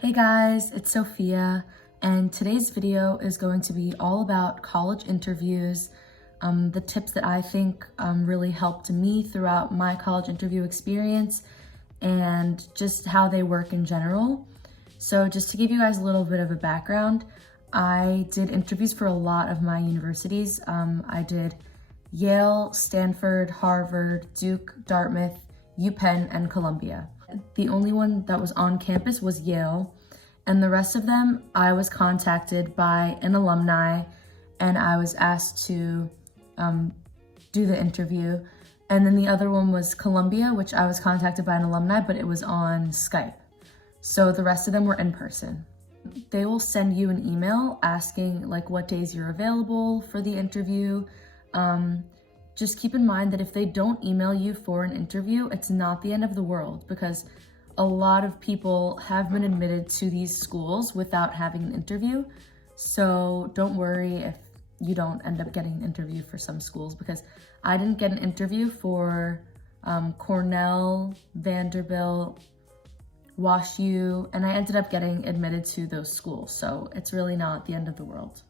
Hey guys, it's Sophia, and today's video is going to be all about college interviews, the tips that I think really helped me throughout my college interview experience, and just how they work in general. So just to give you guys a little bit of a background, I did interviews for a lot of my universities. I did Yale, Stanford, Harvard, Duke, Dartmouth, UPenn, and Columbia. The only one that was on campus was Yale, and the rest of them, I was contacted by an alumni and I was asked to do the interview. And then the other one was Columbia, which I was contacted by an alumni, but it was on Skype. So the rest of them were in person. They will send you an email asking like what days you're available for the interview. Just keep in mind that if they don't email you for an interview, it's not the end of the world, because a lot of people have been admitted to these schools without having an interview. So don't worry if you don't end up getting an interview for some schools, because I didn't get an interview for Cornell, Vanderbilt, WashU, and I ended up getting admitted to those schools. So it's really not the end of the world.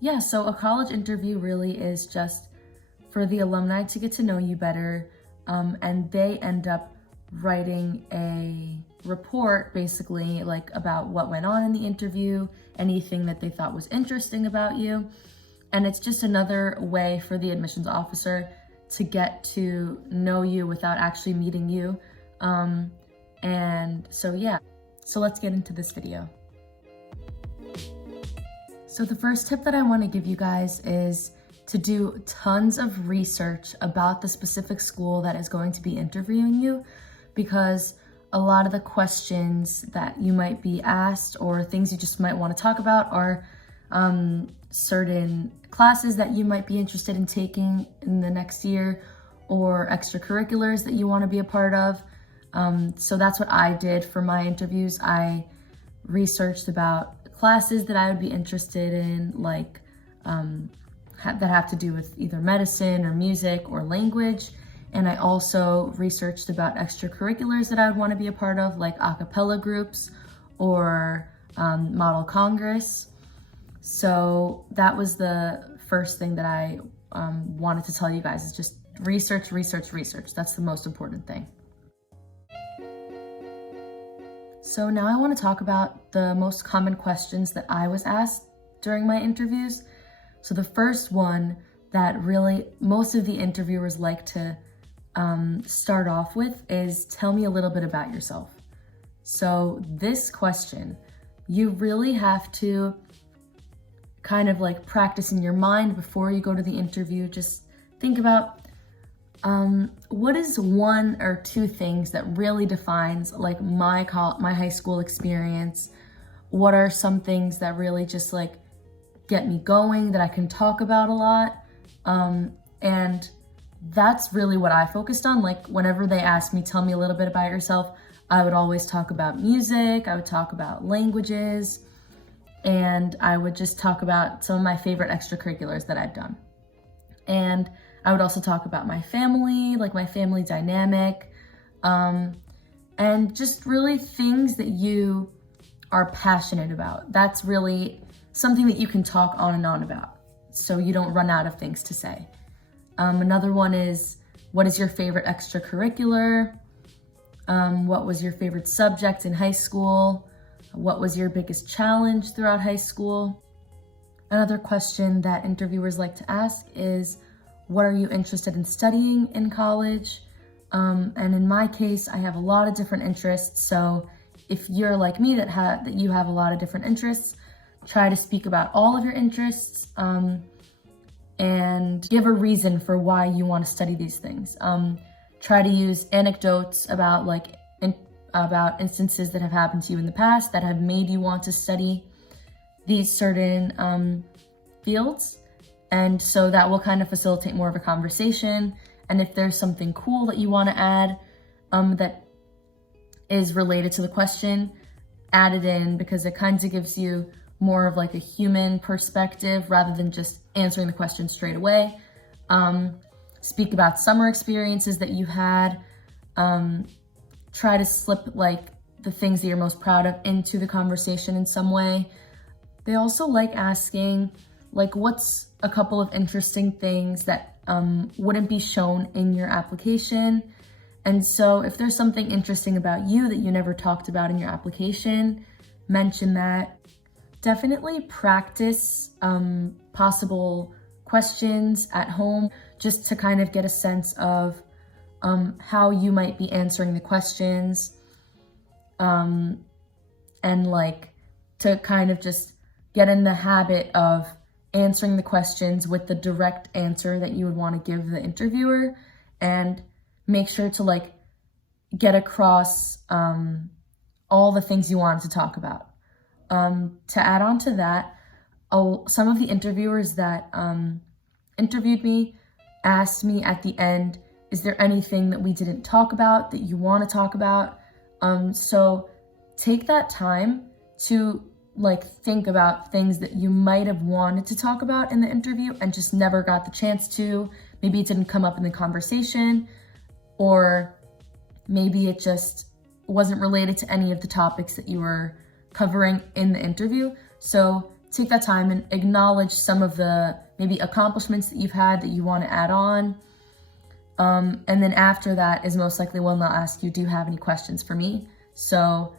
Yeah, so a college interview really is just for the alumni to get to know you better, and they end up writing a report basically like about what went on in the interview, anything that they thought was interesting about you. And it's just another way for the admissions officer to get to know you without actually meeting you. And so yeah, so let's get into this video. So the first tip that I want to give you guys is to do tons of research about the specific school that is going to be interviewing you, because a lot of the questions that you might be asked or things you just might want to talk about are certain classes that you might be interested in taking in the next year, or extracurriculars that you want to be a part of. So that's what I did for my interviews. I researched about classes that I would be interested in, like that have to do with either medicine or music or language. And I also researched about extracurriculars that I would want to be a part of, like a cappella groups or Model Congress. So that was the first thing that I wanted to tell you guys, is just research, research, research. That's the most important thing. So now I want to talk about the most common questions that I was asked during my interviews. So the first one that really most of the interviewers like to start off with is, tell me a little bit about yourself. So this question, you really have to kind of like practice in your mind before you go to the interview. Just think about what is one or two things that really defines like my high school experience? What are some things that really just like get me going, that I can talk about a lot? And that's really what I focused on. Like whenever they asked me, tell me a little bit about yourself, I would always talk about music, I would talk about languages, and I would just talk about some of my favorite extracurriculars that I've done. And I would also talk about my family, like my family dynamic, and just really things that you are passionate about. That's really something that you can talk on and on about, so you don't run out of things to say. Another one is, what is your favorite extracurricular? What was your favorite subject in high school? What was your biggest challenge throughout high school? Another question that interviewers like to ask is, what are you interested in studying in college? And in my case, I have a lot of different interests. So if you're like me, that you have a lot of different interests, try to speak about all of your interests, and give a reason for why you want to study these things. Try to use anecdotes about about instances that have happened to you in the past that have made you want to study these certain fields. And so that will kind of facilitate more of a conversation. And if there's something cool that you want to add that is related to the question, add it in, because it kind of gives you more of like a human perspective rather than just answering the question straight away. Speak about summer experiences that you had. Try to slip like the things that you're most proud of into the conversation in some way. They also like asking, like, what's a couple of interesting things that wouldn't be shown in your application. And so if there's something interesting about you that you never talked about in your application, mention that. Definitely practice possible questions at home just to kind of get a sense of how you might be answering the questions, and like to kind of just get in the habit of answering the questions with the direct answer that you would want to give the interviewer, and make sure to like get across all the things you wanted to talk about. To add on to that, some of the interviewers that interviewed me asked me at the end, is there anything that we didn't talk about that you want to talk about? So take that time to like think about things that you might have wanted to talk about in the interview and just never got the chance to. Maybe it didn't come up in the conversation, or maybe it just wasn't related to any of the topics that you were covering in the interview. So take that time and acknowledge some of the maybe accomplishments that you've had that you want to add on. And then after that is most likely when they'll ask you, do you have any questions for me? So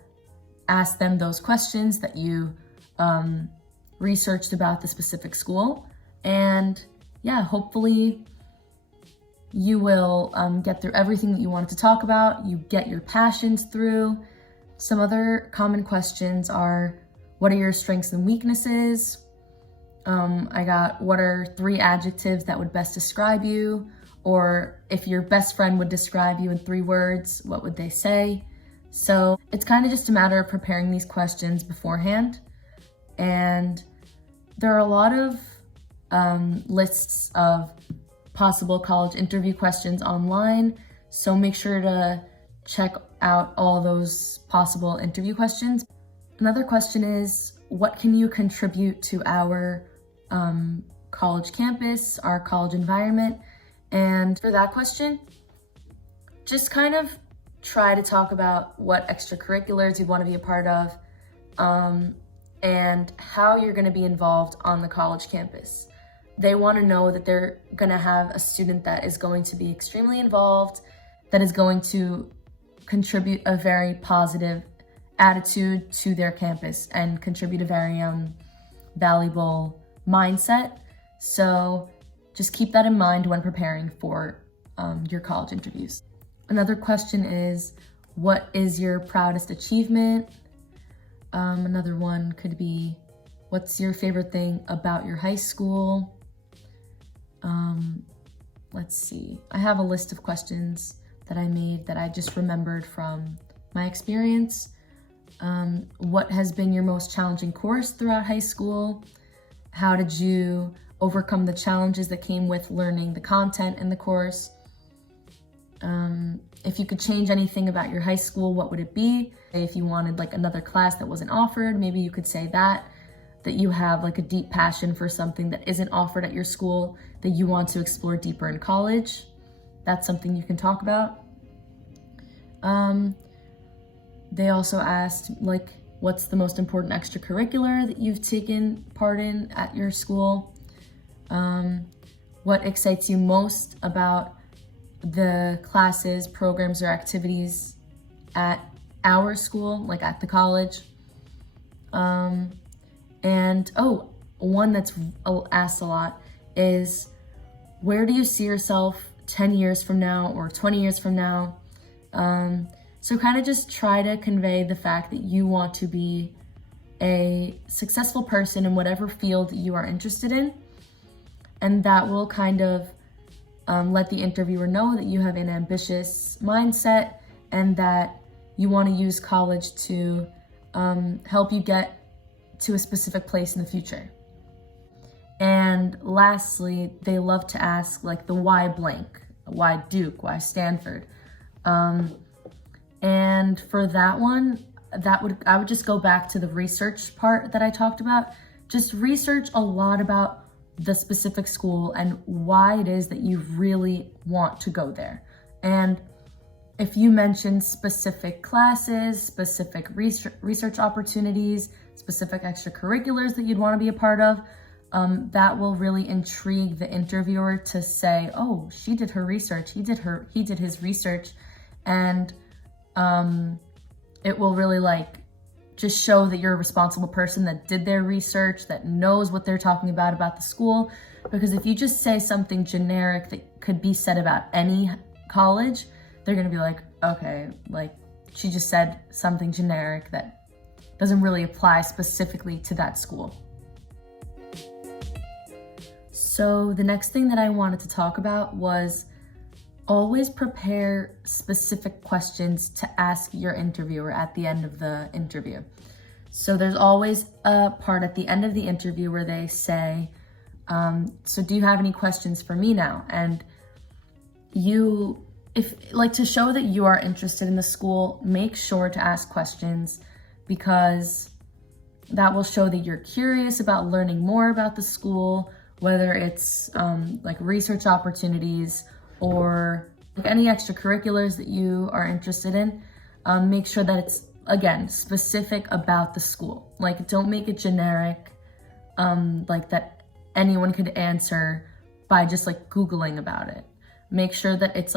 ask them those questions that you researched about the specific school. And yeah, hopefully you will get through everything that you wanted to talk about. You get your passions through. Some other common questions are, what are your strengths and weaknesses? I got, what are 3 adjectives that would best describe you? Or if your best friend would describe you in 3 words, what would they say? So it's kind of just a matter of preparing these questions beforehand. And there are a lot of lists of possible college interview questions online. So make sure to check out all those possible interview questions. Another question is, what can you contribute to our college campus, our college environment? And for that question, just kind of try to talk about what extracurriculars you'd want to be a part of, and how you're going to be involved on the college campus. They want to know that they're going to have a student that is going to be extremely involved, that is going to contribute a very positive attitude to their campus and contribute a very valuable mindset. So just keep that in mind when preparing for your college interviews. Another question is, what is your proudest achievement? Another one could be, what's your favorite thing about your high school? Let's see. I have a list of questions that I made that I just remembered from my experience. What has been your most challenging course throughout high school? How did you overcome the challenges that came with learning the content in the course? If you could change anything about your high school, what would it be? If you wanted like another class that wasn't offered, maybe you could say that you have like a deep passion for something that isn't offered at your school that you want to explore deeper in college. That's something you can talk about. They also asked, like, what's the most important extracurricular that you've taken part in at your school? What excites you most about the classes, programs, or activities at our school, like at the college? And one that's asked a lot is, where do you see yourself 10 years from now or 20 years from now? So kind of just try to convey the fact that you want to be a successful person in whatever field you are interested in. And that will kind of let the interviewer know that you have an ambitious mindset and that you want to use college to help you get to a specific place in the future. And lastly, they love to ask like the why blank, why Duke, why Stanford. And for that one, I would just go back to the research part that I talked about. Just research a lot about the specific school and why it is that you really want to go there. And if you mention specific classes, specific research opportunities, specific extracurriculars that you'd want to be a part of, that will really intrigue the interviewer to say, oh, she did her research, he did his research, and it will really just show that you're a responsible person that did their research, that knows what they're talking about the school. Because if you just say something generic that could be said about any college, they're gonna be like, okay, she just said something generic that doesn't really apply specifically to that school. So the next thing that I wanted to talk about was always prepare specific questions to ask your interviewer at the end of the interview. So there's always a part at the end of the interview where they say, so do you have any questions for me now? And to show that you are interested in the school, make sure to ask questions, because that will show that you're curious about learning more about the school, whether it's research opportunities or any extracurriculars that you are interested in. Make sure that it's, again, specific about the school. Don't make it generic, that anyone could answer by just Googling about it. Make sure that it's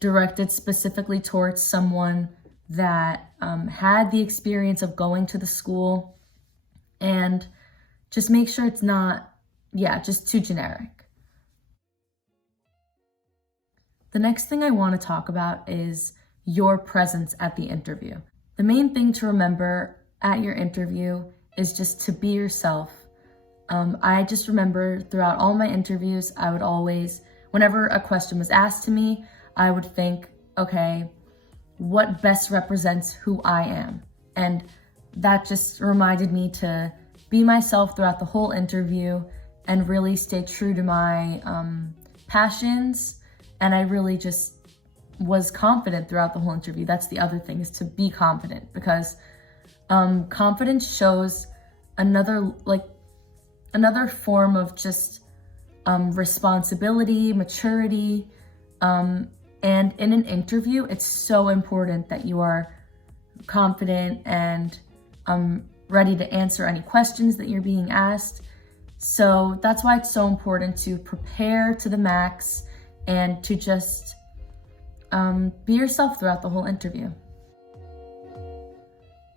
directed specifically towards someone that had the experience of going to the school, and just make sure it's not, just too generic. The next thing I want to talk about is your presence at the interview. The main thing to remember at your interview is just to be yourself. I just remember throughout all my interviews, I would always, whenever a question was asked to me, I would think, okay, what best represents who I am? And that just reminded me to be myself throughout the whole interview and really stay true to my passions. And I really just was confident throughout the whole interview. That's the other thing, is to be confident, because confidence shows another form of just responsibility, maturity, and in an interview, it's so important that you are confident and ready to answer any questions that you're being asked. So that's why it's so important to prepare to the max and to just be yourself throughout the whole interview.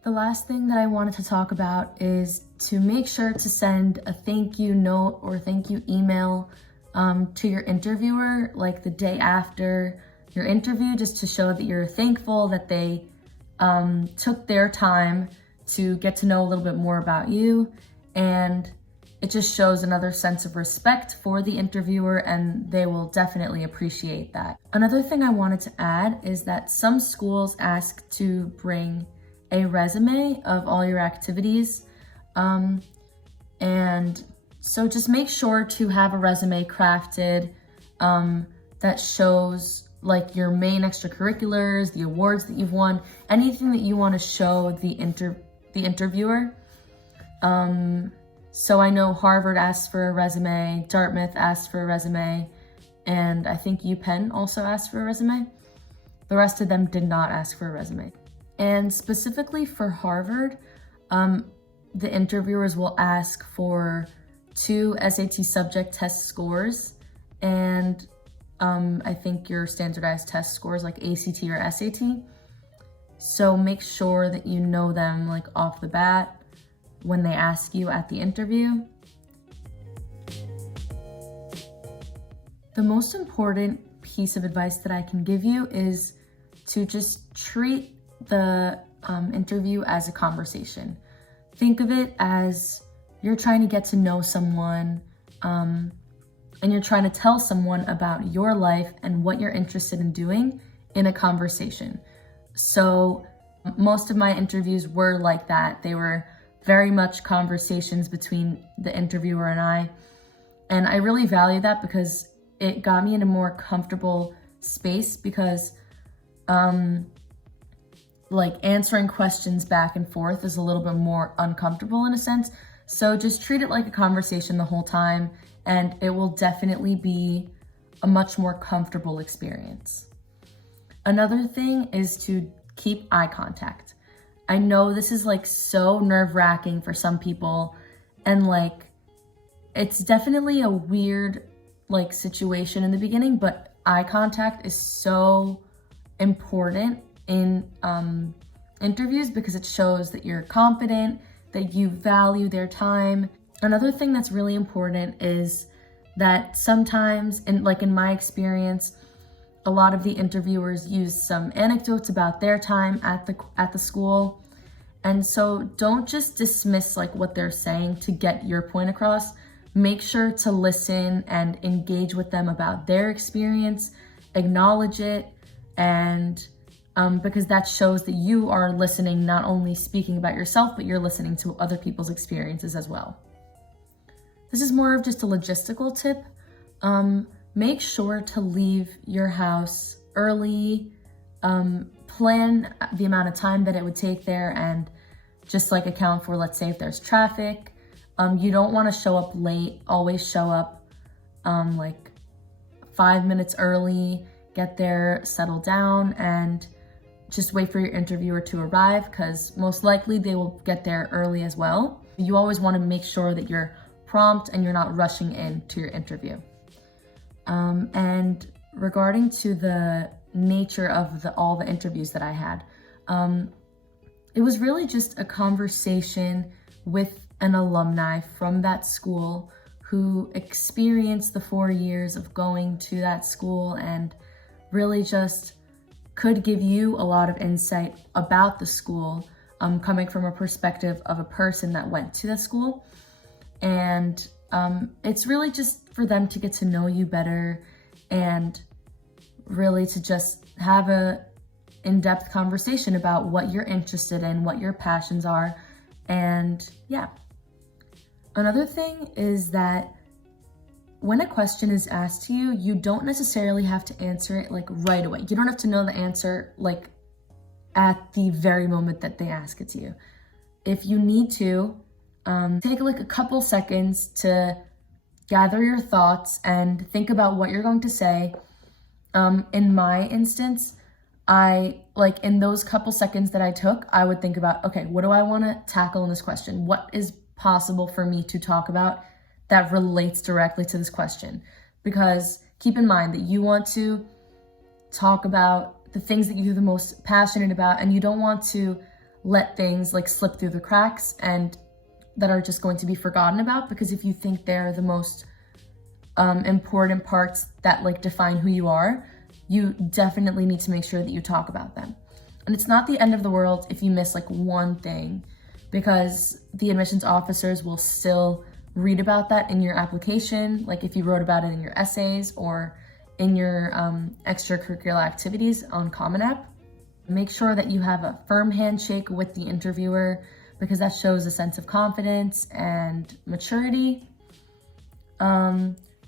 The last thing that I wanted to talk about is to make sure to send a thank you note or thank you email to your interviewer the day after your interview, just to show that you're thankful that they took their time to get to know a little bit more about you. And it just shows another sense of respect for the interviewer, and they will definitely appreciate that. Another thing I wanted to add is that some schools ask to bring a resume of all your activities. And so just make sure to have a resume crafted that shows your main extracurriculars, the awards that you've won, anything that you want to show the interviewer. So I know Harvard asked for a resume, Dartmouth asked for a resume, and I think UPenn also asked for a resume. The rest of them did not ask for a resume. And specifically for Harvard, the interviewers will ask for 2 SAT subject test scores and I think your standardized test scores like ACT or SAT. So make sure that you know them off the bat when they ask you at the interview. The most important piece of advice that I can give you is to just treat the interview as a conversation. Think of it as you're trying to get to know someone, and you're trying to tell someone about your life and what you're interested in doing in a conversation. So most of my interviews were like that. They were very much conversations between the interviewer and I. And I really value that because it got me in a more comfortable space, because answering questions back and forth is a little bit more uncomfortable in a sense. So just treat it like a conversation the whole time, and it will definitely be a much more comfortable experience. Another thing is to keep eye contact. I know this is like so nerve-wracking for some people, and like it's definitely a weird like situation in the beginning, but eye contact is so important in interviews because it shows that you're confident, that you value their time. Another thing that's really important is that sometimes, in my experience, a lot of the interviewers use some anecdotes about their time at the school. And so don't just dismiss like what they're saying to get your point across. Make sure to listen and engage with them about their experience, acknowledge it, and because that shows that you are listening, not only speaking about yourself, but you're listening to other people's experiences as well. This is more of just a logistical tip. Make sure to leave your house early, plan the amount of time that it would take there, and just like account for, let's say if there's traffic. You don't want to show up late. Always show up like 5 minutes early, get there, settle down, and just wait for your interviewer to arrive, because most likely they will get there early as well. You always want to make sure that you're prompt and you're not rushing into your interview. And regarding to the nature of all the interviews that I had, it was really just a conversation with an alumni from that school who experienced the 4 years of going to that school and really just could give you a lot of insight about the school, coming from a perspective of a person that went to the school. And it's really just for them to get to know you better and really to just have a in-depth conversation about what you're interested in, what your passions are, and yeah. Another thing is that when a question is asked to you, you don't necessarily have to answer it like right away. You don't have to know the answer like at the very moment that they ask it to you. If you need to, take like a couple seconds to gather your thoughts and think about what you're going to say. In my instance, in those couple seconds that I took, I would think about, okay, what do I want to tackle in this question? What is possible for me to talk about that relates directly to this question? Because keep in mind that you want to talk about the things that you're the most passionate about, and you don't want to let things like slip through the cracks and that are just going to be forgotten about, because if you think they're the most important parts that like define who you are, you definitely need to make sure that you talk about them. And it's not the end of the world if you miss like one thing, because the admissions officers will still read about that in your application, like if you wrote about it in your essays or in your extracurricular activities on Common App. Make sure that you have a firm handshake with the interviewer, because that shows a sense of confidence and maturity.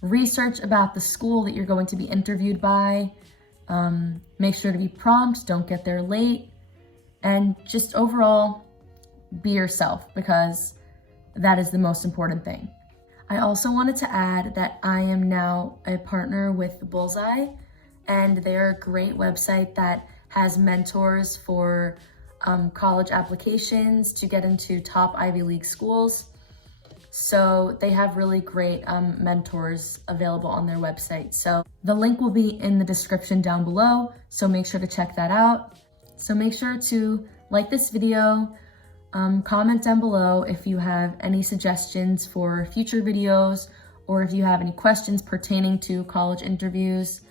Research about the school that you're going to be interviewed by. Make sure to be prompt, don't get there late, and just overall be yourself, because that is the most important thing. I also wanted to add that I am now a partner with Bullseye, and they're a great website that has mentors for college applications to get into top Ivy League schools. So they have really great mentors available on their website. So the link will be in the description down below, so make sure to check that out. So make sure to like this video, comment down below if you have any suggestions for future videos, or if you have any questions pertaining to college interviews.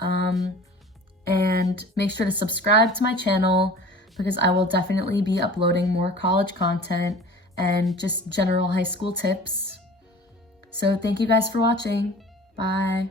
And make sure to subscribe to my channel, because I will definitely be uploading more college content and just general high school tips. So thank you guys for watching. Bye.